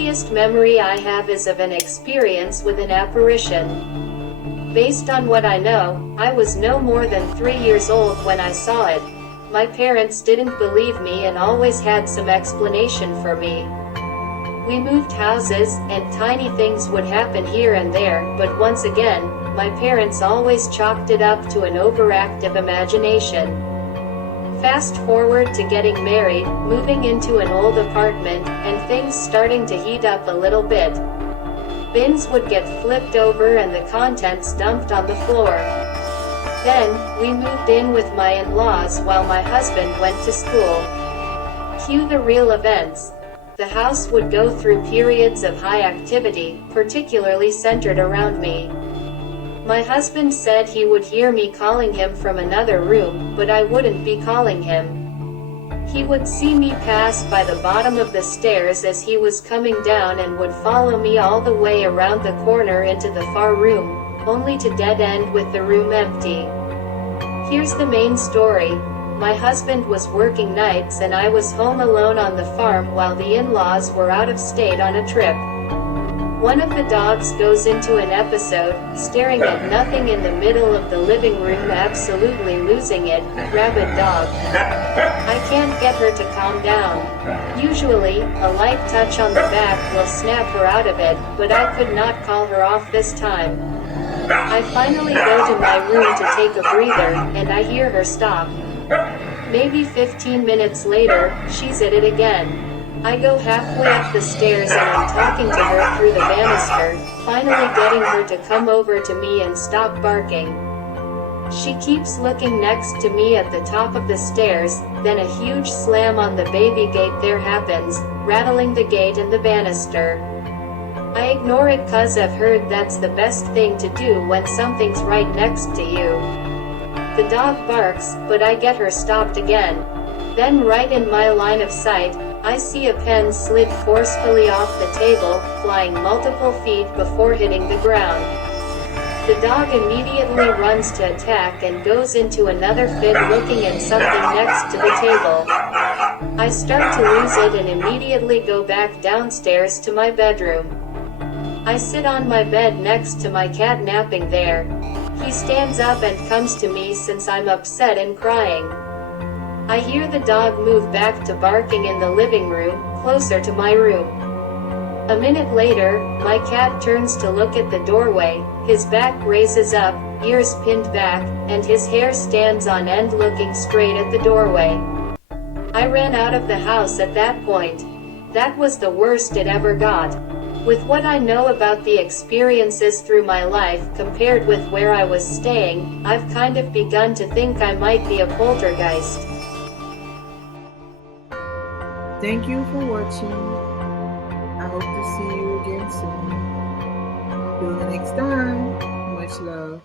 earliest memory I have is of an experience with an apparition. Based on what I know, I was no more than 3 years old when I saw it. My parents didn't believe me and always had some explanation for me. We moved houses, and tiny things would happen here and there, but once again, my parents always chalked it up to an overactive imagination. Fast forward to getting married, moving into an old apartment, and things starting to heat up a little bit. Bins would get flipped over and the contents dumped on the floor. Then, we moved in with my in-laws while my husband went to school. Cue the real events. The house would go through periods of high activity, particularly centered around me. My husband said he would hear me calling him from another room, but I wouldn't be calling him. He would see me pass by the bottom of the stairs as he was coming down and would follow me all the way around the corner into the far room, only to dead end with the room empty. Here's the main story. My husband was working nights and I was home alone on the farm while the in-laws were out of state on a trip. One of the dogs goes into an episode, staring at nothing in the middle of the living room, absolutely losing it. Rabid dog. I can't get her to calm down. Usually, a light touch on the back will snap her out of it, but I could not call her off this time. I finally go to my room to take a breather, and I hear her stop. Maybe 15 minutes later, she's at it again. I go halfway up the stairs and I'm talking to her through the banister, finally getting her to come over to me and stop barking. She keeps looking next to me at the top of the stairs, then a huge slam on the baby gate there happens, rattling the gate and the banister. I ignore it 'cause I've heard that's the best thing to do when something's right next to you. The dog barks, but I get her stopped again. Then right in my line of sight, I see a pen slid forcefully off the table, flying multiple feet before hitting the ground. The dog immediately runs to attack and goes into another fit looking at something next to the table. I start to lose it and immediately go back downstairs to my bedroom. I sit on my bed next to my cat napping there. He stands up and comes to me since I'm upset and crying. I hear the dog move back to barking in the living room, closer to my room. A minute later, my cat turns to look at the doorway, his back raises up, ears pinned back, and his hair stands on end looking straight at the doorway. I ran out of the house at that point. That was the worst it ever got. With what I know about the experiences through my life compared with where I was staying, I've kind of begun to think I might be a poltergeist. Thank you for watching. I hope to see you again soon. Till the next time, much love.